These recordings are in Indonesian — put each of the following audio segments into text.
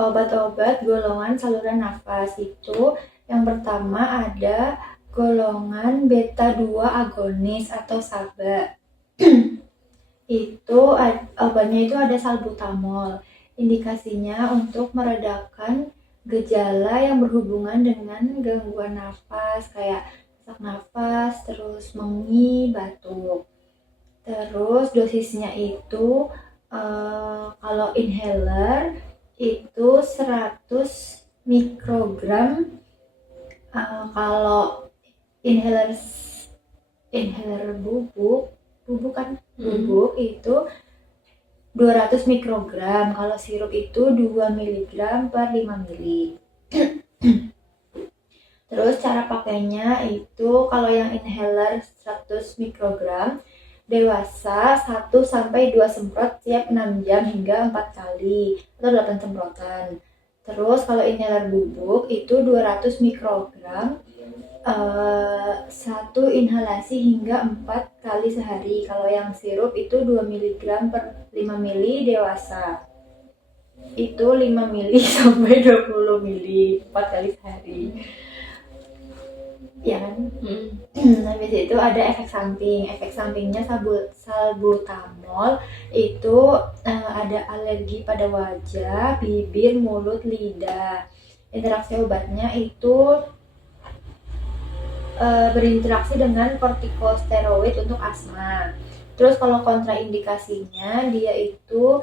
Obat-obat golongan saluran nafas itu yang pertama ada golongan beta 2 agonis atau SABA. Itu obatnya itu ada salbutamol. Indikasinya untuk meredakan gejala yang berhubungan dengan gangguan nafas kayak sesak nafas, terus mengi, batuk. Terus dosisnya itu kalau inhaler itu 100 mikrogram. Kalau inhaler inhaler bubuk bubuk kan bubuk itu 200 mikrogram. Kalau sirup itu 2 miligram per 5 mili. Terus cara pakainya itu kalau yang inhaler 100 mikrogram dewasa 1 sampai 2 semprot tiap 6 jam hingga 4 kali atau 8 semprotan. Terus kalau inhaler bubuk itu 200 mikrogram satu inhalasi hingga 4 kali sehari. Kalau yang sirup itu 2 miligram per 5 mili dewasa. Itu 5 mili sampai 20 mili 4 kali sehari. Ya kan? Habis itu ada efek samping. Efek sampingnya salbutamol itu ada alergi pada wajah, bibir, mulut, lidah. Interaksi obatnya itu berinteraksi dengan kortikosteroid untuk asma. Terus kalau kontraindikasinya dia itu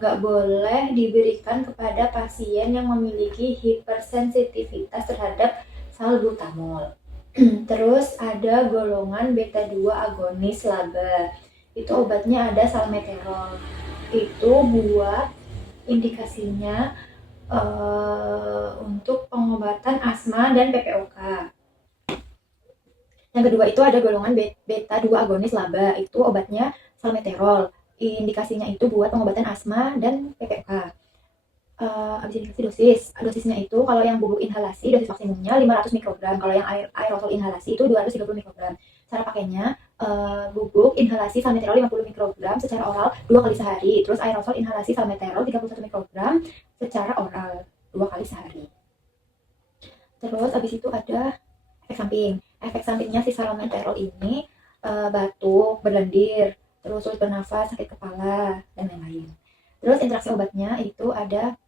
nggak boleh diberikan kepada pasien yang memiliki hipersensitivitas terhadap salbutamol. Terus ada golongan beta 2 agonis LABA. Itu obatnya ada salmeterol. Itu buat indikasinya untuk pengobatan asma dan PPOK. Yang kedua itu ada golongan beta 2 agonis LABA. Itu obatnya salmeterol. Indikasinya itu buat pengobatan asma dan PPOK. Habis indikasi dosisnya itu kalau yang bubuk inhalasi dosis maksimumnya 500 mikrogram. Kalau yang aerosol inhalasi itu 230 mikrogram. Cara pakainya bubuk inhalasi salmeterol 50 mikrogram secara oral 2 kali sehari. Terus aerosol inhalasi salmeterol 31 mikrogram secara oral 2 kali sehari. Terus habis itu ada efek samping. Efek sampingnya si salmeterol ini batuk, berlendir, terus sulit bernafas, sakit kepala, dan lain-lain. Terus interaksi obatnya itu ada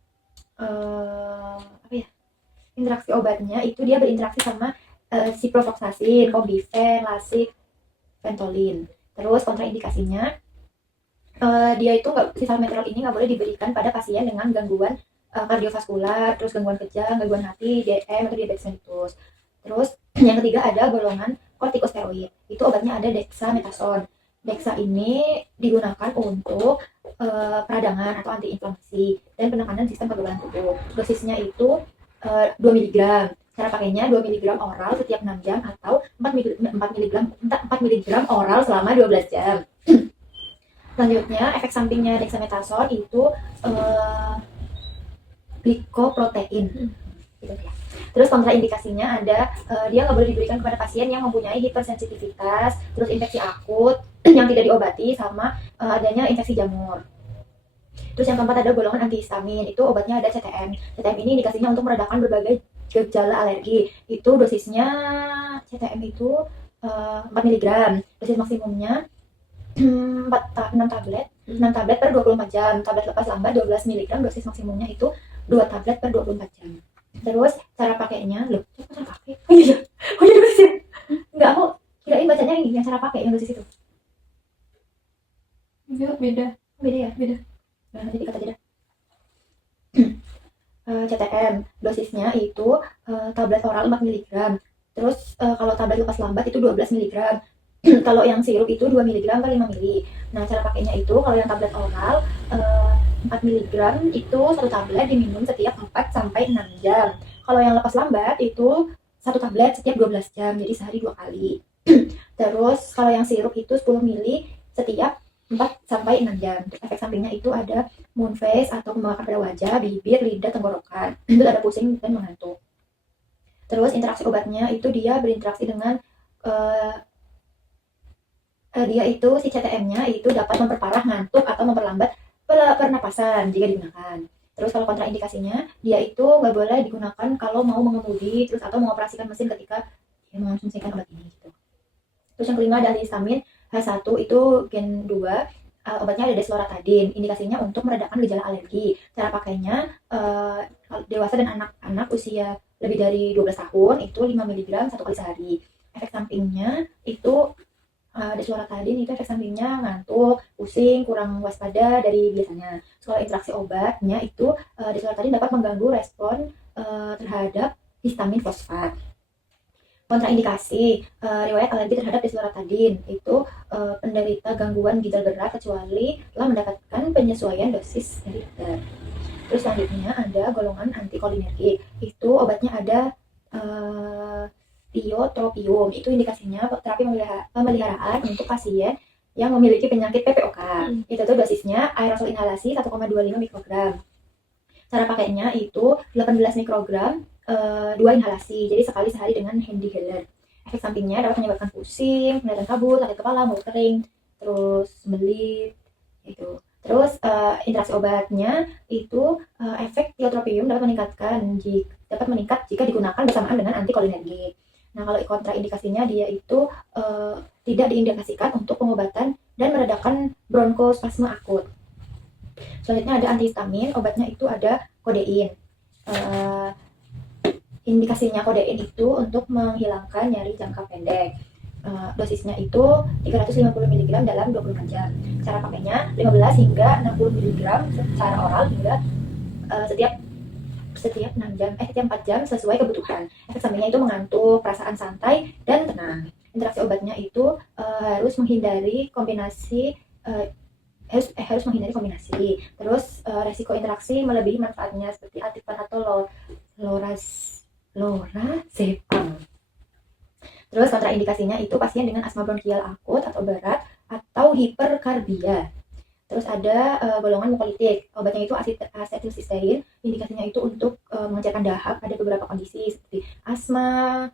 interaksi obatnya itu dia berinteraksi sama ciprofloxacin, combifen, lasix, ventolin. Terus kontraindikasinya dia itu si salmeterol ini nggak boleh diberikan pada pasien dengan gangguan kardiovaskular, terus gangguan kejang, gangguan hati, DM atau diabetes mellitus. Terus yang ketiga ada golongan kortikosteroid. Itu obatnya ada dexamethasone. Dexa ini digunakan untuk peradangan atau antiinflamasi dan penekanan sistem kekebalan tubuh. Dosisnya itu 2 mg. Cara pakainya 2 mg oral setiap 6 jam atau 4 mg oral selama 12 jam. Selanjutnya efek sampingnya dexamethasone itu glikoprotein. Gitu ya. Terus kontraindikasinya ada dia nggak boleh diberikan kepada pasien yang mempunyai hipersensitivitas, terus infeksi akut yang tidak diobati sama adanya infeksi jamur. Terus yang keempat ada golongan antihistamin. Itu obatnya ada CTM. CTM ini indikasinya untuk meredakan berbagai gejala alergi. Itu dosisnya CTM itu 4 mg. Dosis maksimumnya 6 tablet 6 tablet per 24 jam. Tablet lepas lambat 12 mg. Dosis maksimumnya itu 2 tablet per 24 jam. Terus cara pakainya, loh, cara pakai? Oh iya, dosis. Enggak, aku kirain bacanya ini yang cara pakai yang dosis itu. Enggak, beda. Beda ya? Beda. Nah, nanti dikat aja dah. CTM, dosisnya itu tablet oral 4 mg. Terus kalau tablet lepas lambat itu 12 mg. Kalau yang sirup itu 2 mg per 5 mili. Nah, cara pakainya itu kalau yang tablet oral 4 mg itu satu tablet diminum setiap 4 sampai 6 jam. Kalau yang lepas lambat itu satu tablet setiap 12 jam, jadi sehari 2 kali. Terus kalau yang sirup itu 10 mili setiap 4 sampai 6 jam. Efek sampingnya itu ada moon face atau pembakaran pada wajah, bibir, lidah, tenggorokan. Itu ada pusing dan mengantuk. Terus interaksi obatnya itu dia berinteraksi dengan dia itu si CTM-nya itu dapat memperparah ngantuk atau memperlambat pernapasan jika digunakan. Terus kalau kontraindikasinya, dia itu nggak boleh digunakan kalau mau mengemudi terus atau mengoperasikan mesin ketika mengonsumsikan obat ini gitu. Terus yang kelima ada antihistamin H1 itu gen 2. Obatnya ada desloratadine, indikasinya untuk meredakan gejala alergi. Cara pakainya dewasa dan anak-anak usia lebih dari 12 tahun itu 5 mg 1 kali sehari. Efek sampingnya itu desloratadine itu efek sampingnya ngantuk, pusing, kurang waspada dari biasanya. Soal interaksi obatnya itu desloratadine dapat mengganggu respon terhadap histamin fosfat. Kontraindikasi riwayat alergi terhadap desloratadine itu penderita gangguan ginjal berat kecuali telah mendapatkan penyesuaian dosis dari dokter. Terus selanjutnya ada golongan antikolinergik, itu obatnya ada tiotropium, itu indikasinya terapi pemeliharaan untuk pasien yang memiliki penyakit PPOK. Itu tuh dosisnya aerosol inhalasi 1,25 mikrogram. Cara pakainya itu 18 mikrogram 2 inhalasi, jadi sekali sehari dengan HandiHaler. Efek sampingnya dapat menyebabkan pusing, penglihatan kabut, sakit kepala, mulut kering, terus sembelit, gitu. Terus interaksi obatnya itu efek tiotropium dapat meningkat jika digunakan bersamaan dengan antikolinergik. Nah, kalau kontraindikasinya dia itu tidak diindikasikan untuk pengobatan dan meredakan bronkospasme akut. Selanjutnya ada antihistamin, obatnya itu ada kodein. Indikasinya kodein itu untuk menghilangkan nyeri jangka pendek. Dosisnya itu 350 mg dalam 24 jam. Cara pakainya 15 hingga 60 mg secara oral hingga setiap 4 jam sesuai kebutuhan. Efek sampingnya itu mengantuk, perasaan santai dan tenang. Interaksi obatnya itu harus menghindari kombinasi. Terus resiko interaksi melebihi manfaatnya seperti Ativan atau lorazepam. Terus kontraindikasinya itu pasien dengan asma bronkial akut atau berat atau hiperkarbia. Terus ada golongan mukolitik, obatnya itu asetilsisterin, indikasinya itu untuk mengencangkan dahak. Ada beberapa kondisi seperti asma,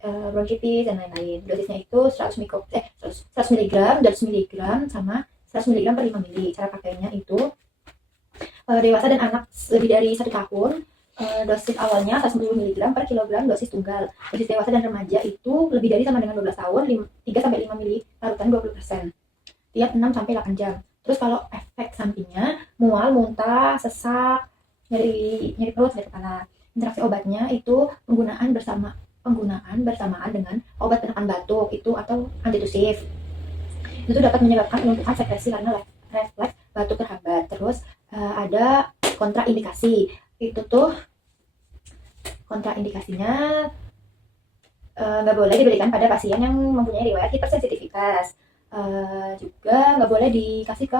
bronkitis dan lain-lain. Dosisnya itu 100 mg, 200 mg sama 100 mg per 5 ml. Cara pakainya itu dewasa dan anak lebih dari 1 tahun. Dosis awalnya 110 mg per kilogram dosis tunggal. Dosis dewasa dan remaja itu lebih dari sama dengan 12 tahun, 3-5 ml larutan 20%. Tiap 6-8 jam. Terus kalau efek sampingnya mual, muntah, sesak, nyeri perut, nyeri kepala. Interaksi obatnya itu penggunaan bersamaan dengan obat penekan batuk itu atau antitusif. Itu dapat menyebabkan penumpukan sekresi karena refleks batuk terhambat. Terus ada kontraindikasi, itu tuh kontraindikasinya nggak boleh diberikan pada pasien yang mempunyai riwayat hipersensitivitas. Juga nggak boleh dikasih ke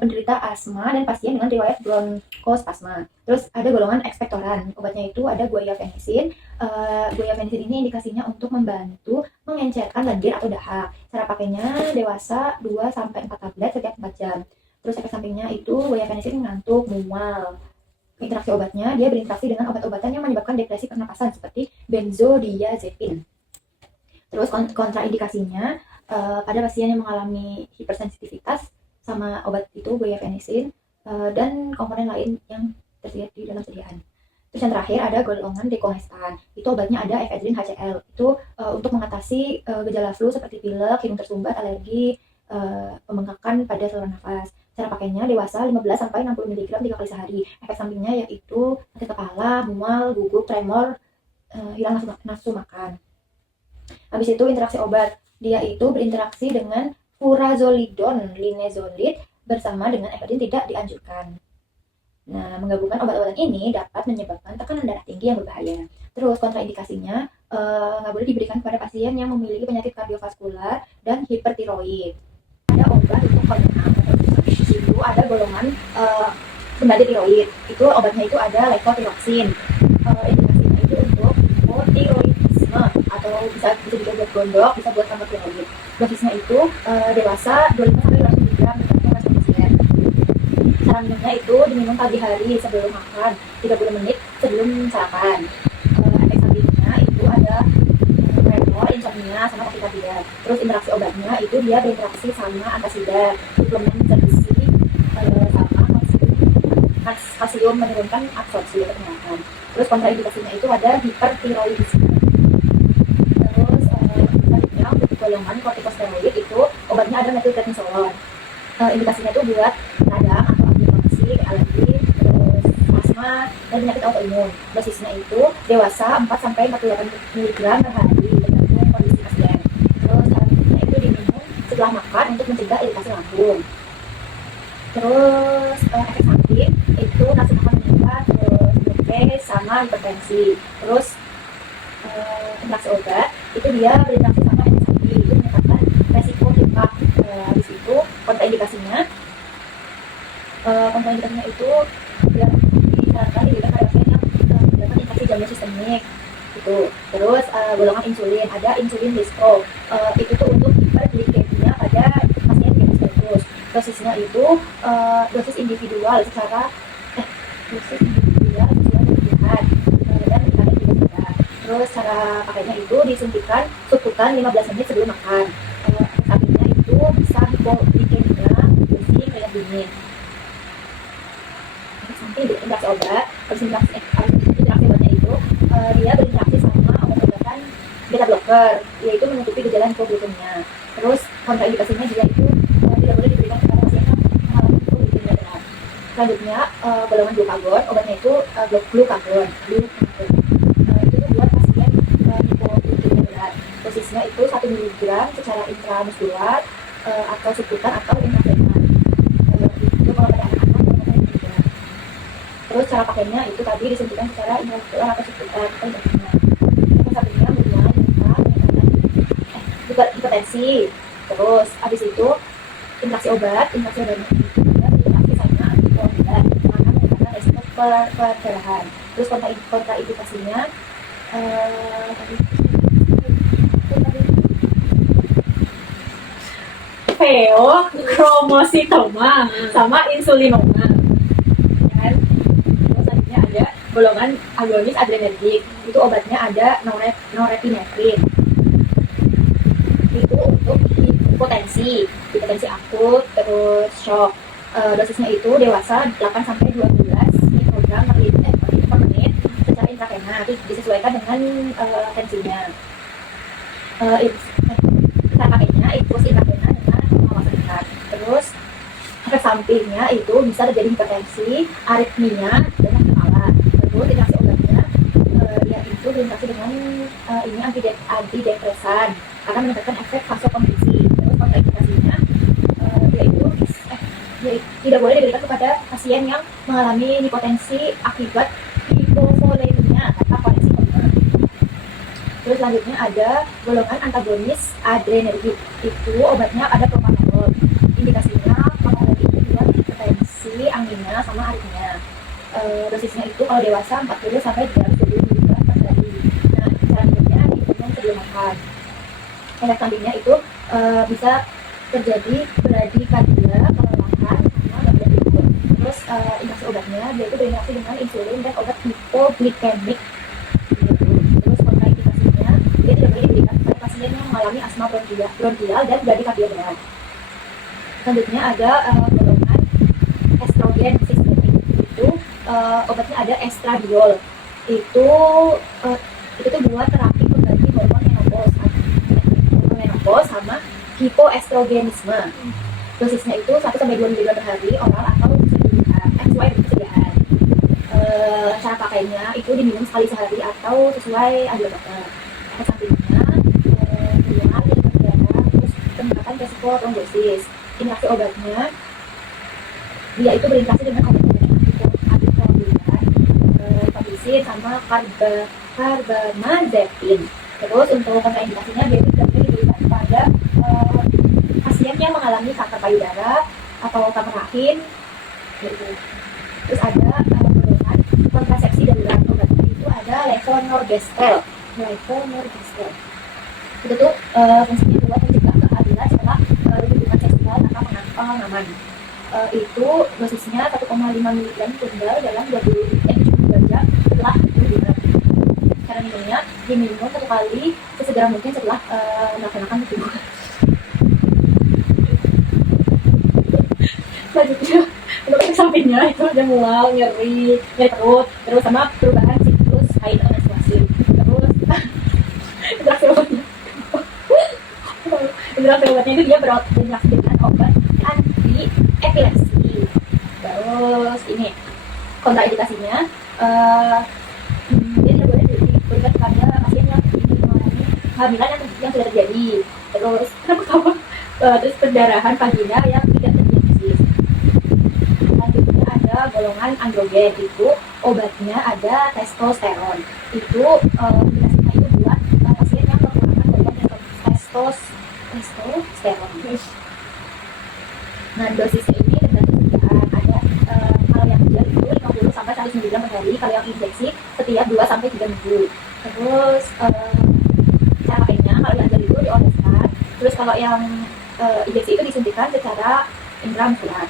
penderita asma dan pasien dengan riwayat bronkospasma. Terus ada golongan ekspektoran, obatnya itu ada guaifenesin. Guaifenesin ini indikasinya untuk membantu mengencerkan lendir atau dahak. Cara pakainya dewasa 2-4 tablet setiap 4 jam. Terus efek sampingnya itu guaifenesin ngantuk, mual. Interaksi obatnya, dia berinteraksi dengan obat-obatan yang menyebabkan depresi pernapasan seperti benzodiazepin. Terus kontraindikasinya pada pasien yang mengalami hipersensitivitas sama obat itu guaifenesin dan komponen lain yang tersedia di dalam sediaan. Terus yang terakhir ada golongan dekongestan. Itu obatnya ada efedrin HCl. Itu untuk mengatasi gejala flu seperti pilek, hidung tersumbat, alergi, pembengkakan pada saluran nafas. Cara pakainya dewasa 15-60 mg 3 kali sehari. Efek sampingnya yaitu sakit kepala, mual, gugup, tremor, hilang nafsu makan. Habis itu interaksi obat, dia itu berinteraksi dengan furazolidon, linezolid bersama dengan efedrin tidak dianjurkan. Nah, menggabungkan obat-obatan ini dapat menyebabkan tekanan darah tinggi yang berbahaya. Terus kontraindikasinya nggak boleh diberikan kepada pasien yang memiliki penyakit kardiovaskular dan hipertiroid. Ada obat untuk koronel. Itu ada golongan pembadi tiroid. Itu obatnya itu ada levothyroxine. Indikasinya itu untuk hipotiroidisme atau bisa juga buat gondok, bisa buat kanker tiroid. Dosisnya itu dewasa 25-200 mg tergantung resiko pasien. Cara minumnya itu diminum pagi hari sebelum makan, 30 menit sebelum sarapan. Efek sampingnya itu ada tremor, insomnia, sama kokikabia. Terus interaksi obatnya itu dia berinteraksi sama antasida, suplemen bergizi, sama kalsium menurunkan absorpsi atau penyerapan. Terus kontraindikasinya itu ada hipertiroidisme. Terus selanjutnya untuk golongan kortikosteroid itu obatnya ada metilprednisolon. Indikasinya itu buat radang atau inflamasi, alergi, terus asma dan penyakit autoimun. Dosisnya itu dewasa 4-48 mg per hari tergantung kondisi pasien. Terus selanjutnya itu diminum setelah makan untuk mencegah iritasi lambung. Terus efek samping itu nafsu makan meningkat, terus diabetes sama hipertensi. Terus interaksi obat itu dia berinteraksi sama efek samping, itu meningkatkan resiko dampak. Habis itu kontraindikasinya itu yang disarankan diberikan pada pasien yang mendapat infeksi jamur sistemik itu. Terus golongan insulin ada insulin lispro, itu tuh untuk hiperglikemia pada pasien diabetes. Dosisnya itu dosis individual sesuai kebutuhan dan meningkatkan juga. Terus cara pakainya itu disuntikan subkutan 15 menit sebelum makan. Sampingnya itu bisa hipoglikemia, pusing, kayak dingin. Samping interaksi obat, interaksi obatnya itu dia berinteraksi sama obat-obatan beta blocker, yaitu menutupi gejala hipoglikemia. Terus kontraindikasinya juga itu tidak boleh diberikan kepada pasien yang mengalami hipoglikemia berat. Selanjutnya golongan glukagon, obatnya itu glukagon. Itu buat pasien hipoglikemia berat. Dosisnya itu 1 mg secara intramuskular atau subkutan atau intravena. Itu kalau pada anak-anak juga. Terus cara pakainya itu tadi disuntikan secara intramuskular atau subkutan atau intravena. Satunya berjualan juga hipertensi. Terus habis itu interaksi obatnya itu juga berinteraksi sama antioksidan karena meningkatkan resiko perdarahan. Terus kontraindikasinya pheochromocytoma sama insulinoma. kan. Terus selanjutnya ada golongan agonis adrenergik, itu obatnya ada norepinefrin. Itu untuk hipotensi akut, terus shock. Dosisnya itu dewasa 8-12 mikrogram per menit secara intravena, itu disesuaikan dengan tensinya. Cara pakainya infus intravena dengan pengawasan ketat. Terus efek sampingnya itu bisa terjadi hipertensi, aritmia, dan kepala. Terus interaksi obatnya dia itu berinteraksi dengan antidepresan karena meningkatkan efek vasokonstriksi. Terus kontraindikasinya dia tidak boleh diberikan kepada pasien yang mengalami hipotensi akibat hipovolemia atau koneksi kontak. Terus selanjutnya ada golongan antagonis adrenergik, itu obatnya ada propranolol. Indikasinya propranolol itu buat hipertensi, angina, sama aritmia. Dosisnya itu kalau dewasa 40-320 mg per hari. Nah, cara minumnya diminum sebelum makan. Efek sampingnya itu bisa terjadi bradikadia, kelelahan, sama nggak bisa tidur. Terus interaksi obatnya dia itu berinteraksi dengan insulin dan obat hipoglikemik. Terus kontraindikasinya dia tidak boleh diberikan pada pasien yang mengalami asma bronkial dan bradikadia berat. Selanjutnya ada golongan estrogen sistemik, itu obatnya ada estradiol. Itu tuh buat terapi pengganti hormon menopause sama hipoestrogenisme. Dosisnya itu 1-2 mg per hari oral atau sesuai dengan kesediaan. Cara pakainya itu diminum sekali sehari atau sesuai anjuran dokter. Efek sampingnya keluar dari darah, terus peningkatan resiko trombosis. Interaksi obatnya dia itu berinteraksi dengan obat-obat antikoagulan, rifampicin sama carbamazepin. Terus untuk kontraindikasinya dia tidak boleh diberikan kepada pasien yang mengalami kanker payudara atau kanker rahim. Terus ada golongan kontrasepsi darurat, obatnya itu ada levonorgestrel. Itu tuh fungsinya buat mencegah kehamilan setelah hubungan seksual atau pengaman. Itu dosisnya 1,5 mg tunggal dalam 72 jam setelah hubungan. Cara minumnya diminum 1 kali sesegera mungkin setelah melaksanakan hubungan. Selanjutnya untuk sampingnya itu ada mual, nyeri perut, terus sama perubahan siklus haid atau menstruasi. Terus interaksi obatnya, interaksi obatnya itu dia berinteraksi dengan obat anti epilepsi. Terus ini kontraindikasinya, dia tidak boleh diberikan kepada pasien yang ingin mengalami kehamilan yang sudah terjadi. Terus terus perdarahan vagina yang tidak terdiagnosis. Selanjutnya ada golongan androgen, itu obatnya ada testosteron. Itu indikasinya itu buat pasien yang kekurangan hormon testosteron. Nah, dosisnya ini tergantung kebutuhan. Ada kalau yang gel itu 50 sampai 100 mg per hari, kalau yang injeksi setiap 2 sampai 3 minggu. Terus cara pakainya, kalau yang gel itu dioleskan, terus kalau yang injeksi itu disuntikan secara intramuskular.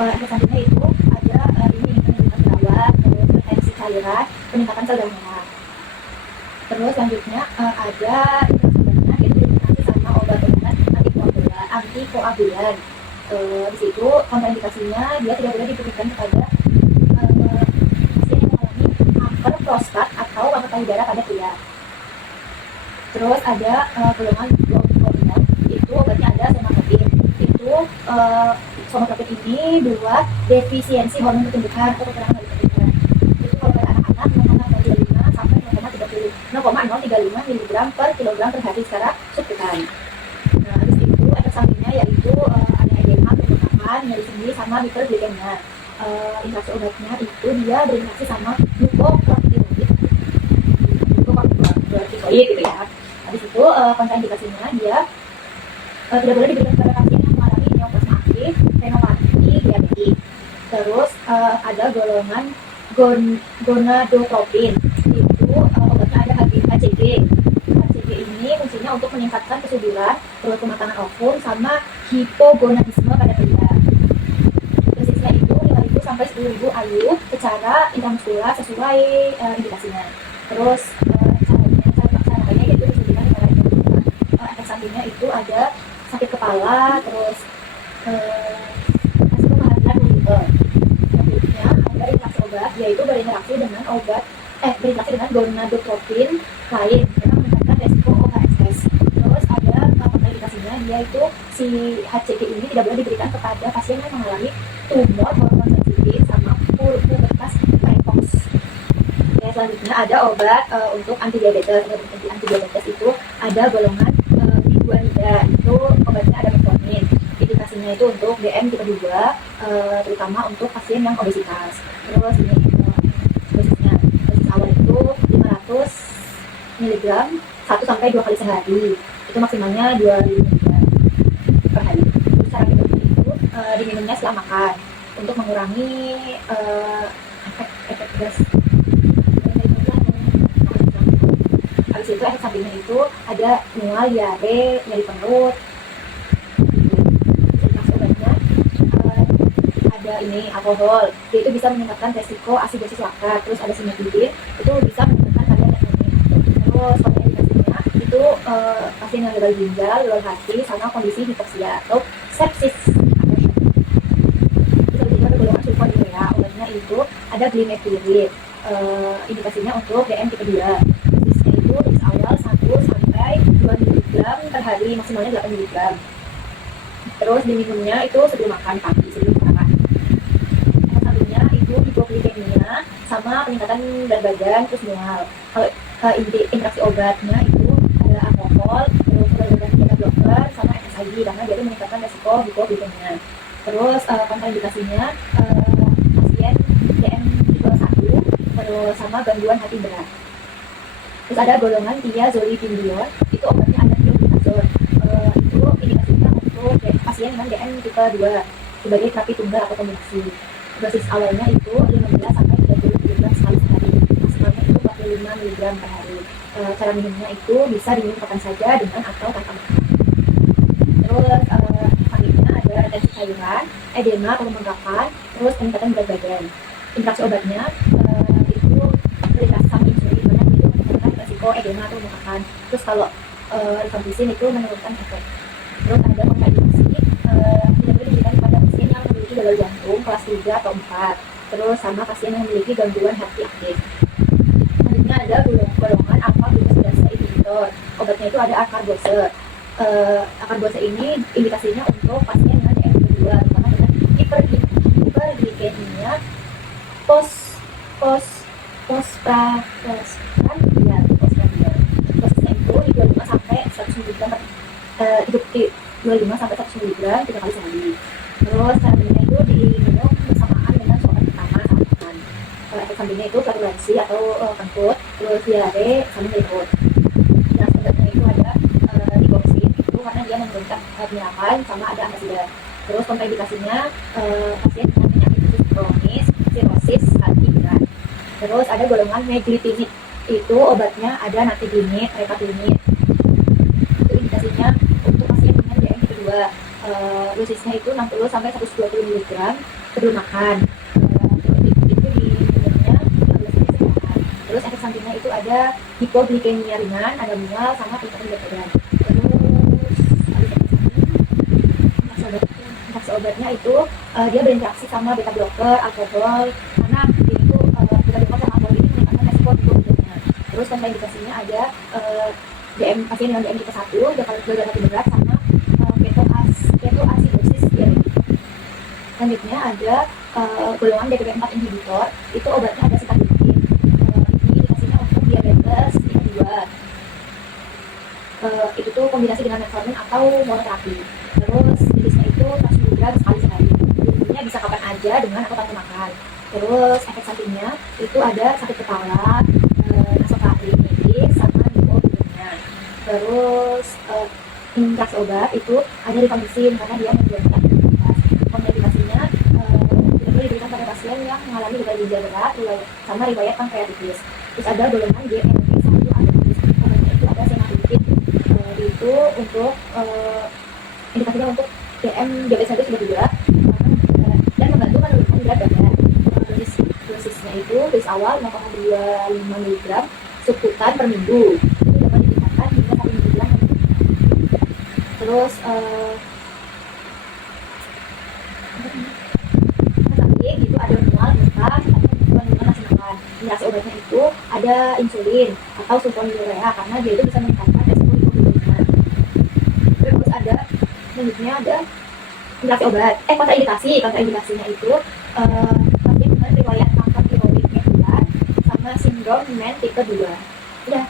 Efek sampingnya itu ada ini peningkatan jerawat, terus retensi cairan, peningkatan sel darah merah. Terus selanjutnya ada interaksinya itu berinteraksi sama obat-obatan antikoagulan. Di situ kontraindikasinya dia tidak boleh diberikan kepada pasien yang mengalami kanker prostat atau kanker payudara pada pria. Terus ada golongan globulin, itu obatnya ada somatropin. Itu somatropin ini buat defisiensi hormon pertumbuhan atau kekurangan hormon pertumbuhan. Itu kalau pada anak-anak 0,035 sampai 0,035 mg per kilogram per hari secara subkutan. Nah, habis itu efek sampingnya yaitu ada edema, pembengkakan, nyeri sendi, sama hiperglikemia. Interaksi obatnya itu dia berinteraksi sama glukokortikoid gitu ya. Habis itu kontraindikasinya dia tidak boleh diberikan kepada pasien yang mengalami neoplasma aktif, renopati, diabetik. Terus ada golongan gonadotropin, itu obatnya ada HCG. HCG ini fungsinya untuk meningkatkan kesuburan, terus kematangan ovum, sama hipogonadisme pada pria. Dosisnya itu 5.000 sampai 10.000 IU secara intramuskular sesuai indikasinya. Terus caranya yaitu disuntikan kepada intramuskular. Efek sampingnya itu ada sakit kepala, terus hasil kehamilan multiple. Selanjutnya ada interaksi obat, yaitu berinteraksi dengan gonadotropin lain yang meningkatkan resiko OHSS. Terus ada kontraindikasinya, yaitu si HCG ini tidak boleh diberikan kepada pasien yang mengalami tumor hormon sensitif sama pubertas precox. Selanjutnya ada obat untuk antidiabetes. Antidiabetes itu ada golongan biguanida, itu obatnya ada metformin. Indikasinya itu untuk DM tipe 2, terutama untuk pasien yang obesitas. Terus ini dosisnya, dosis awal itu 500 mg 1 sampai 2 kali sehari. Itu maksimalnya 2.000 mg per hari. Terus cara minumnya itu diminumnya setelah makan untuk mengurangi efek gas. Habis itu efek sampingnya itu ada mual, diare, nyeri perut. Obatnya ada ini alkohol, dia itu bisa meningkatkan resiko asidosis laktat. Terus ada simetidin, itu bisa meningkatkan kadar leukemia. Terus kontraindikasinya itu pasien yang gagal ginjal, gagal hati, sama kondisi hipoksia atau sepsis. Terus ada golongan sulfonylurea, obatnya itu ada glimepirid. Indikasinya untuk DM tipe 2. Dosisnya itu dosis awal 1 sampai 2 mg per hari, maksimalnya 8 mg. Terus diminumnya itu sebelum makan pagi, sebelum sarapan. Efek sampingnya itu hipoglikemia sama peningkatan berat badan, terus mual. Kalau interaksi obatnya itu ada alkohol, terus obat beta blocker, sama SSRI, karena dia itu meningkatkan resiko hipoglikemia. Terus kontraindikasinya pasien DM tipe 1, terus sama gangguan hati berat. Terus ada golongan thiazolidinediol, itu obatnya ada thiopentazol. Itu indikasinya untuk pasien dengan DM tipe 2 sebagai terapi tunggal atau kombinasi. Dosis awalnya itu 15 sampai 30 mg sekali sehari, maksimalnya itu 45 mg per hari. Cara minumnya itu bisa diminum kapan saja dengan atau tanpa makan. Terus sampingnya ada retensi cairan, edema atau pembengkakan, terus peningkatan berat badan. Interaksi obatnya itu berinteraksi sama insulin, karena itu meningkatkan resiko edema atau pembengkakan. Terus kalau rifampicin itu menurunkan efek. Terus ada kontraindikasi, tidak boleh diberikan pada pasien yang memiliki gagal jantung kelas 3 atau 4. Terus sama pasien yang memiliki gangguan hati aktif. Selanjutnya ada golongan alpha glucosidase inhibitor. Obatnya itu ada acarbose. Acarbose ini indikasinya untuk pasien dengan DM kedua, terutama dengan hiperglikemia postprandial. Dosisnya itu di 25 sampai 100 mg 25 sampai 100 mg 3 kali sehari. Terus cara minumnya itu diminum bersamaan dengan obat pertama saat makan. Efek sampingnya itu flatulensi atau kentut, terus diare sama nyerut. Nah, obatnya itu ada digoxin itu karena dia menurunkan penyerapan, sama ada antasida. Terus kontraindikasinya pasien dengan penyakit usus kronis, sirosis, hati berat. Terus ada golongan meglitinib, itu obatnya ada nantiginib, repatinib. Itu indikasinya untuk pasien dengan DM kedua. Dosisnya itu 60 sampai 120 mg sebelum makan. Itu di minumnya 15 menit sebelum makan. Terus efek sampingnya itu ada hipoglikemia ringan, ada mual, sama peningkatan berat badan. Terus interaksi obatnya itu dia berinteraksi sama beta blocker, alkohol, karena ini tuh beta blocker sama alkohol ini meningkatkan resiko hipoglikemia. Terus kontraindikasinya ada pasien dengan DM tipe 1, gagal hati berat, sama ketoasidosis diabetik. Selanjutnya ada golongan DPP-4 inhibitor, itu obatnya ada sitagliptin. Ini indikasinya untuk diabetes tipe 2. Itu tuh kombinasi dengan metformin atau monoterapi. Terus dosisnya itu 100 mg sekali sehari. Minumnya bisa kapan aja dengan atau tanpa makan. Terus efek sampingnya itu ada sakit kepala, nasofaringitis, sama lipodemia. Terus interaksi obat itu ada rifamycin karena dia menurunkan aktivitas. Kontraindikasinya tidak boleh diberikan pada pasien yang mengalami gagal ginjal berat sama riwayat pankreatitis. Terus ada golongan GMP1 agonis, obatnya itu ada semaglutid. Itu untuk indikasinya untuk DM diabetes mellitus tipe 2 dan membantu menurunkan berat badan. Dosisnya itu dosis awal 0,25 mg subkutan per minggu. Itu dapat ditingkatkan hingga 1 mg. Terus samping itu ada mual, muntah, penurunan nafsu makan. Interaksi obatnya itu ada insulin atau sulfonylurea karena dia itu bisa meningkatkan resiko hipoglikemia. Terus ada selanjutnya ada interaksi obat, kontraindikasinya itu pasien dengan riwayat kanker tiroid medular sama sindrom MEN tipe 2. Udah.